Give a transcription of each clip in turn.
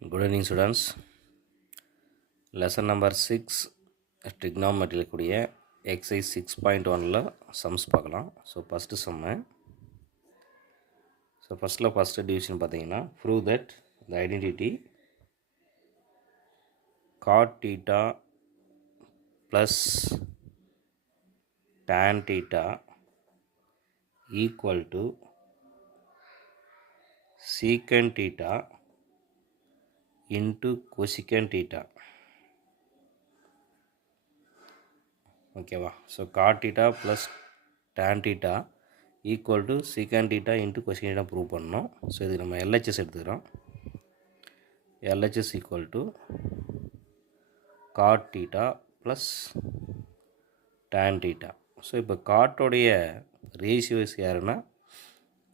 Good evening students. Lesson number 6 trigonometry கூடிய exercise 6.1ல sums பார்க்கலாம். So first sum. So first division பார்த்தீங்கன்னா prove that the identity cot theta plus tan theta equal to secant theta into cosecant theta. ஓகேவா? So cot theta plus tan theta equal to secant theta into cosecant theta prove பண்ணோம். So இது நம்ம LHS எடுத்துக்கிறோம். LHS equal to cot theta plus tan theta. So இப்போ காட்டோடைய ratios யாருன்னா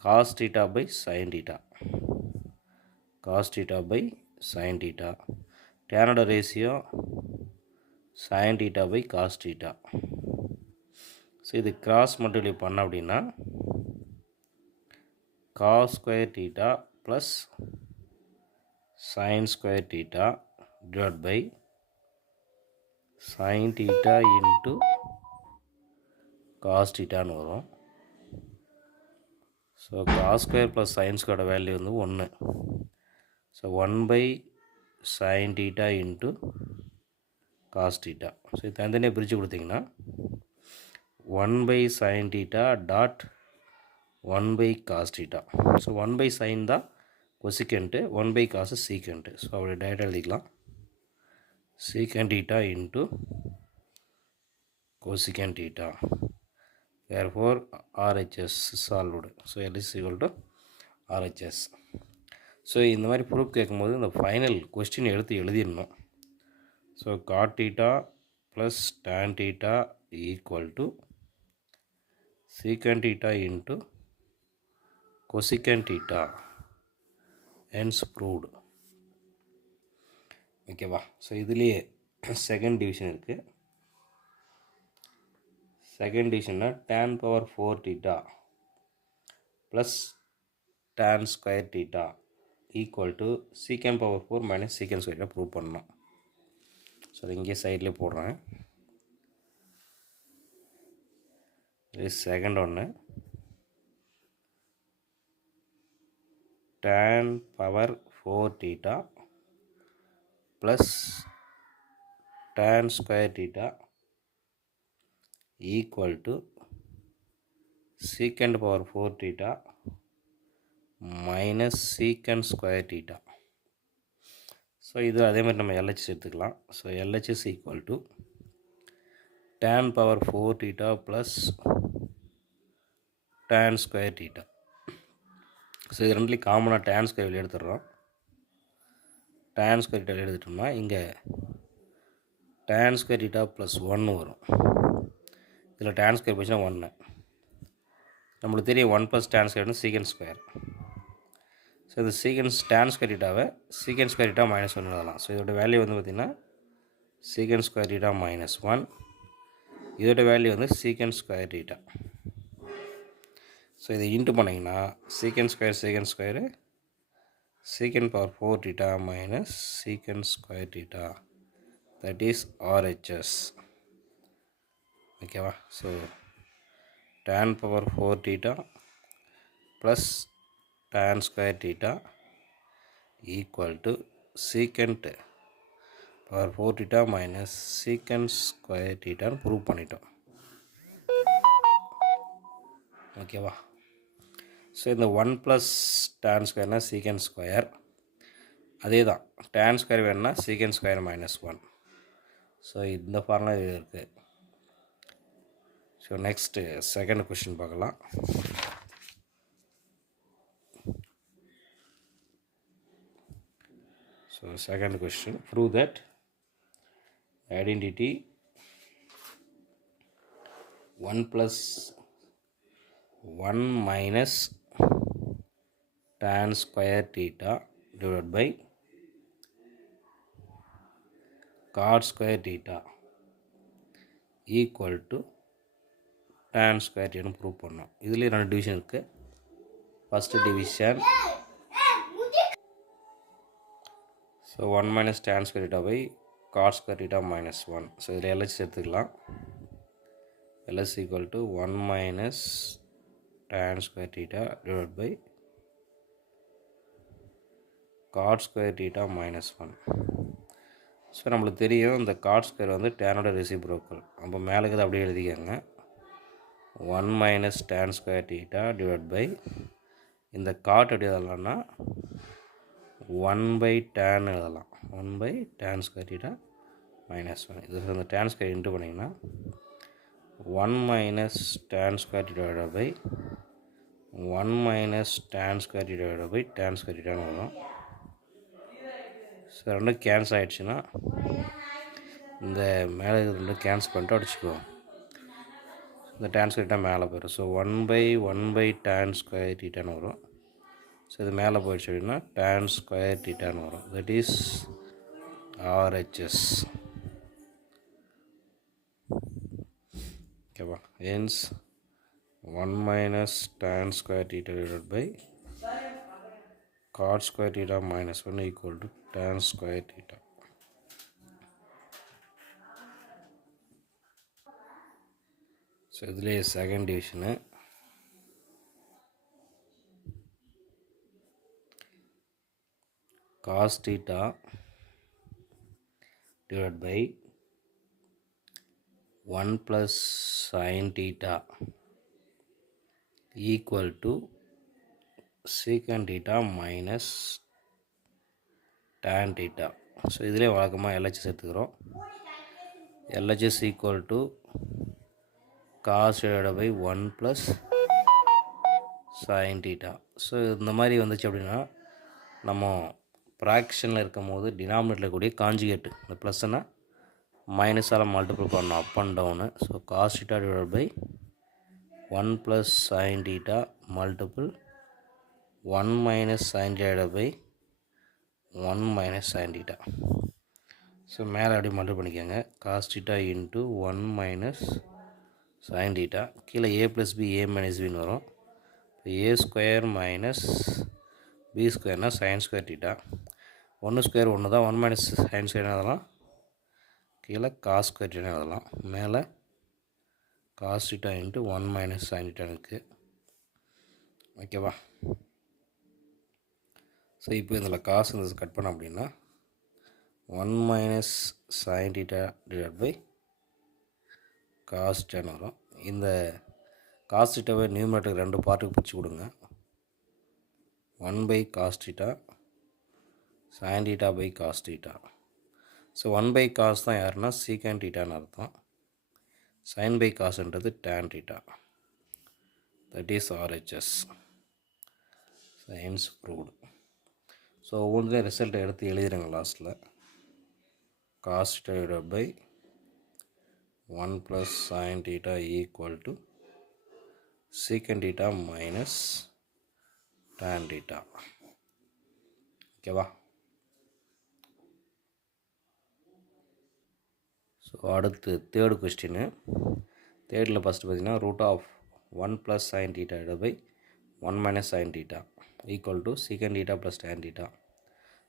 cos theta by sin theta, cos theta by sin theta. டேனோட ratio sin theta by cos theta. So இது cross multiply பண்ண அப்படின்னா cos square theta plus sin square theta divided by sin theta into cos thetaன்னு வரும். So cos square plus sin ஸ்கொயரோட value வந்து 1. So 1 by sin theta into cos theta. So இது தனித்தனியாக பிரித்து கொடுத்தீங்கன்னா 1 by sin theta dot 1 by cos theta. So 1 by sin தான் cosecant, 1 by cos secant. So அப்படி டைரெக்டாக எழுதிக்கலாம். Secant theta into cosecant theta. Therefore RHS solved. So L is equal to RHS. So இந்த மாதிரி ப்ரூஃப் கேட்கும்போது இந்த final question எடுத்து எழுதிடணும். So cot theta plus tan theta equal to secant theta into cosecant theta, hence proved. ஓகேவா? So இதுலேயே second division இருக்குது. Second டிவிஷன்னா tan power 4 theta plus tan square theta equal to secant power 4 minus secant ஸ்கொயரை prove பண்ணணும். So இங்கே சைட்லேயே போடுறேன். இது செகண்ட் ஒன்று tan power 4 theta plus tan square theta equal to secant power 4 theta minus secant square theta. So இது அதே மாதிரி நம்ம எல்ஹெச்எஸ் எடுத்துக்கலாம். So LHS equal to tan power 4 theta plus tan square theta. So இது ரெண்டுலேயும் காமனாக tan square வெளியே எடுத்துடுறோம். tan square theta எடுத்துட்டோம்னா இங்கே tan ஸ்கொயர் theta ப்ளஸ் 1 வரும். இதில் tan ஸ்கொயர் போச்சுன்னா 1. நம்மளுக்கு தெரியும் 1 ப்ளஸ் tan ஸ்கொயர்னு சீக்கண்ட் ஸ்கொயர். ஸோ இந்த tan ஸ்கொயர் thetaவை secant ஸ்கொயர் theta மைனஸ் 1 எழுதலாம். ஸோ இதோட வேல்யூ வந்து பார்த்திங்கன்னா secant ஸ்கொயர் theta மைனஸ் 1. இதோட வேல்யூ வந்து secant ஸ்கொயர் theta. ஸோ இதை இன்ட்டு பண்ணிங்கன்னா secant square secant power 4 theta minus secant square theta, that is RHS. ஓகேவா? So tan power 4 theta plus tan square theta equal to secant power 4 theta minus secant square thetaன்னு prove பண்ணிட்டோம். ஓகேவா? So இந்த 1 plus tan ஸ்கொயர்னா secant square, அதே தான் tan square வேணுன்னா secant square minus 1. So இந்த ஃபார்முலா இது இருக்குது. ஸோ நெக்ஸ்ட்டு செகண்ட் கொஸ்டின் பார்க்கலாம். So second question, prove that identity 1 plus 1 minus tan square theta divided by cot square theta equal to tan square theta prove பண்ணோம். இதுலேயே 2 division இருக்குது. First division so 1 minus tan square theta by cot square theta minus 1. So இதில் LH எடுத்துக்கலாம். LH equal to 1 minus tan square theta divide by cot square theta minus 1. So நம்மளுக்கு தெரியும் இந்த God square வந்து டேனோட reciprocal. அப்போ மேலே இருக்கிறது அப்படியே எழுதிக்கோங்க. 1 minus tan square theta divide by இந்த காட் எப்படி எழுதலாம்னா 1 பை tan எழுதலாம். 1 by tan square theta minus 1. இது இந்த tan ஸ்கொயர் இன்ட்டு பண்ணிங்கன்னா 1 minus tan square theta divide by 1 minus tan square theta divide by tan square டீட்டான்னு வரும். So ரெண்டும் கேன்சல் ஆகிடுச்சுன்னா இந்த மேலே ரெண்டும் கேன்சல் பண்ணிட்டு அடிச்சுக்குவோம். இந்த tan ஸ்கொயர் டீட்டா மேலே போயிடும். ஸோ 1 பை tan ஸ்கொயர் டீட்டான்னு வரும். ஸோ இது மேலே போயிடுச்சு அப்படின்னா tan ஸ்கொயர் டீட்டான்னு வரும். That is RHS. ஓகேவா? Hence 1 minus tan square theta divide by cot square theta minus 1 equal to tan square theta. So இதுலேயே second division cos theta divided by 1 plus sin theta equal to secant theta minus tan theta. So இதிலே வழக்கமாக LHS எடுத்துக்கிறோம். LHS equal to cos divided by 1 plus sin theta. So இந்த மாதிரி வந்துச்சு அப்படின்னா நம்ம ஃப்ராக்ஷனில் இருக்கும் போது டினாமினேட்டில் கூடிய காஞ்சிகேட்டு இந்த ப்ளஸ்ஸுன்னா மைனஸால் மல்டிபிள் பண்ணணும் up and down. So cos theta divide by 1 plus sine theta multiple 1 minus sine theta by 1 minus sine theta. So மேலே அப்படியே மல்டிபிள் பண்ணிக்கோங்க. Cos theta into 1 minus sine theta. கீழே A plus B A minus பின்னு வரும். A square minus B ஸ்கொயர்னால் sine square theta. 1 square 1 தான். 1 minus sine square எழுதலாம். கீழே காஸ் ஸ்கொயர் டீட்டா எழுதலாம். மேலே cos theta into 1 minus sine theta இருக்குது. ஓகேவா? ஸோ இப்போ இதில் காசு இந்த கட் பண்ணோம் அப்படின்னா 1 minus sine theta divide by cos டீட்டான்னு வரும். இந்த காஸ் டீட்டாவை நியூமரேட்டர் 2 பார்ட்டுக்கு பிரித்து கொடுங்க. 1 by cos theta sin theta by cos theta. So 1 by cos தான் யாருன்னா secant thetaன்னு அர்த்தம். sin by cosன்றது tan theta. That is RHS. So hence proved. So ஒவ்வொன்றுலேயும் ரிசல்ட்டை எடுத்து எழுதிடுங்க லாஸ்ட்டில். cos theta divided by 1 plus sin theta equal to secant theta minus tan theta. ஓகேவா? So அடுத்து தேர்டு கொஸ்டின்னு. தேர்டில் ஃபஸ்ட்டு பார்த்தீங்கன்னா root of 1 plus sine theta divide by 1 minus sine theta equal to secant theta plus tan theta.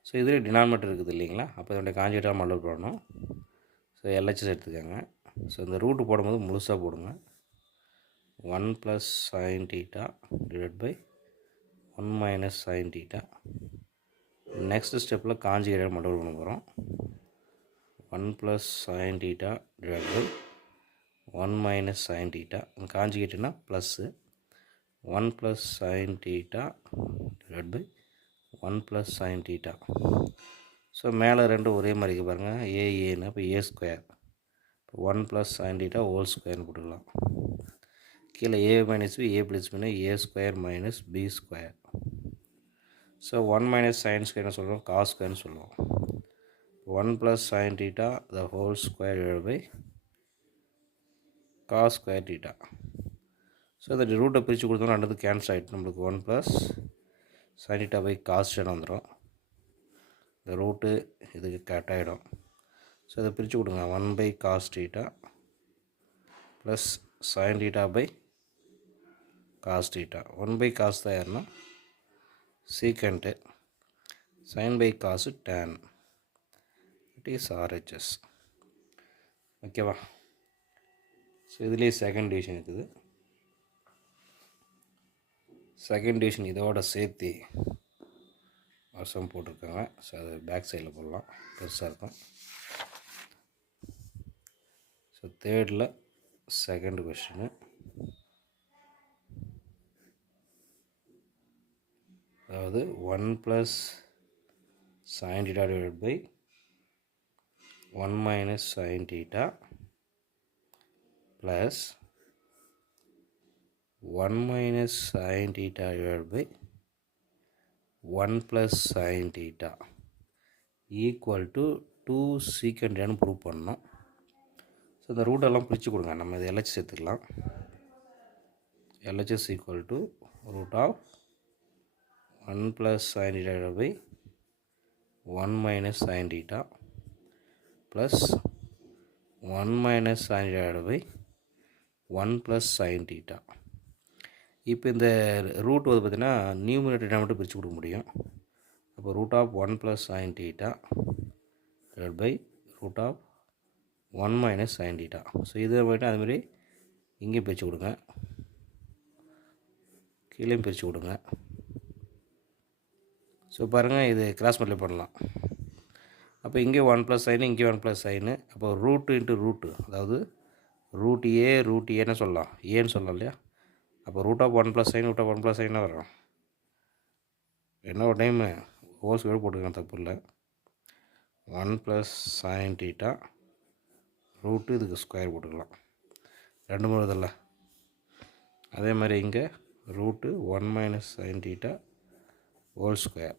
So இதில் denominator இருக்குது இல்லைங்களா? அப்போ இதனுடைய காஞ்சிகேட்டா மல்டிபிள் பண்ணணும். ஸோ LHS எடுத்துக்கோங்க. ஸோ இந்த ரூட்டு போடும்போது முழுசாக போடுங்க. 1 plus sine theta divide by 1 minus sine theta. Next ஸ்டெப்பில் காஞ்சிகேட்டா மல்டிபிள் பண்ண போகிறோம். 1 plus sine theta divide by 1 minus sine theta. காஞ்சிகேட்டுனா plus 1 plus sine theta divide by 1 plus sine theta. So மேலே ரெண்டும் ஒரே மாதிரி இருக்கு பாருங்கள். ஏஏன்னு இப்போ A square 1 plus sine theta whole ஸ்கொயர்னு போட்டுக்கலாம். கீழே A minus B A plus பின்னா A square minus B square. So 1 minus sine ஸ்கொயர்னு சொல்கிறோம், காஸ் ஸ்கொயர்னு சொல்லுவோம். 1 plus sine theta the whole square divide by cos square theta. So இந்த ரூட்டை பிரித்து கொடுத்தோம்னா அடுத்து கேன்சல் ஆகிட்டு நம்மளுக்கு 1 plus sine theta by cos theta வந்துடும். இந்த ரூட்டு இதுக்கு கட் ஆகிடும். ஸோ இதை பிரித்து கொடுங்க. 1 by cos theta plus sine theta by cos theta. 1 by cos தான் யாருன்னா secant, sine by cos tan. It is RHS. ஓகேவா? ஸோ இதுலேயே செகண்ட் டிவிஷன் இருக்குது. செகண்ட் டிவிஷன் இதோட சேர்த்து வருஷம் போட்டிருக்காங்க. ஸோ அது பேக் சைடில் போடலாம், பெருசாக இருக்கும். ஸோ தேர்டில் செகண்ட் கொஸ்டின், அதாவது 1 + sin θ divided by 1 - sin θ plus 1 - sin θ divided by 1 + sin θ equal to 2 secant ன்னு ப்ரூவ் பண்ணோம். ஸோ இந்த ரூட்டெல்லாம் பிரித்து கொடுங்க. நம்ம இது LHS சேர்த்துக்கலாம். LHS equal to root of 1 + sin θ divided by 1 - sin θ plus 1 - sin θ divided by 1 + sin θ. இப்போ இந்த ரூட் வந்து பார்த்திங்கன்னா நியூமரேட்டர் மட்டும் பிரித்து கொடுக்க முடியும். அப்போ root of 1 + sin θ divided by root of 1 - sin θ. So இதை போய்ட்டு அதுமாரி இங்கேயும் பிரித்து கொடுங்க, கீழேயும் பிரித்து கொடுங்க. ஸோ பாருங்கள், இது கிராஸ் மல்டிப்ளை பண்ணலாம். அப்போ இங்கே 1 + sin, இங்கே 1 + sin. அப்போ ரூட்டு இன்ட்டு ரூட்டு, அதாவது ரூட் ஏன்னு சொல்லலாம், ஏன்னு சொல்லலாம் இல்லையா? அப்போ root of 1 + sin, root of 1 + sin வரும். என்ன ஒரு டைமு ஹோல் ஸ்கொயர் போட்டுக்கலாம், தப்பு இல்லை. 1 + sin θ ரூட்டு, இதுக்கு ஸ்கொயர் போட்டுக்கலாம், 2 3 இதில். அதே மாதிரி இங்கே ரூட்டு 1 - sin θ ஹோல் ஸ்கொயர்.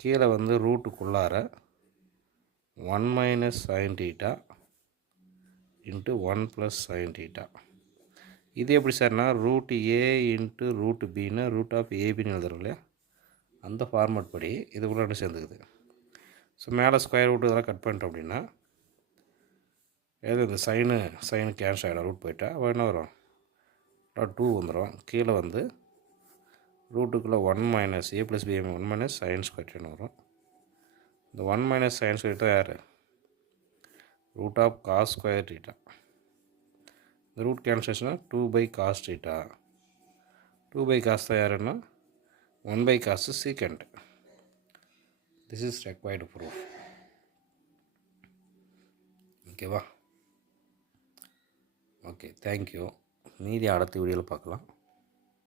கீழே வந்து ரூட்டுக்குள்ளார 1 - sin θ இன்ட்டு 1 + sin θ. இது எப்படி சார்னா ரூட் ஏ இன்ட்டு ரூட் பின்னு ரூட் ஆஃப் ஏபின்னு எழுதுறோம் இல்லையா? அந்த ஃபார்மேட் படி இதுக்குள்ளே ரெண்டு சேர்ந்துக்குது. ஸோ மேலே ஸ்கொயர் ரூட் இதெல்லாம் கட் பண்ணிட்டோம் அப்படின்னா ஏதோ இந்த சைனு கேன்சல் ஆகிடும், ரூட் போயிட்டா என்ன வரும், 2 வந்துடும். கீழே வந்து ரூட்டுக்குள்ளே 1 - a + b 1 - sin ஸ்கொயர் வரும். இந்த 1 - sin ஸ்கொயர் தான் யார், ரூட் ஆஃப் காஸ் ஸ்கொயர் θ. இந்த ரூட் கேன்சலேஷனா 2/cos θ. 2/cos தான் யாருன்னா 1/cos secant. This is required proof. ஓகேவா? Okay, thank you. மீதி அடுத்த வீடியோவில் பார்க்கலாம்.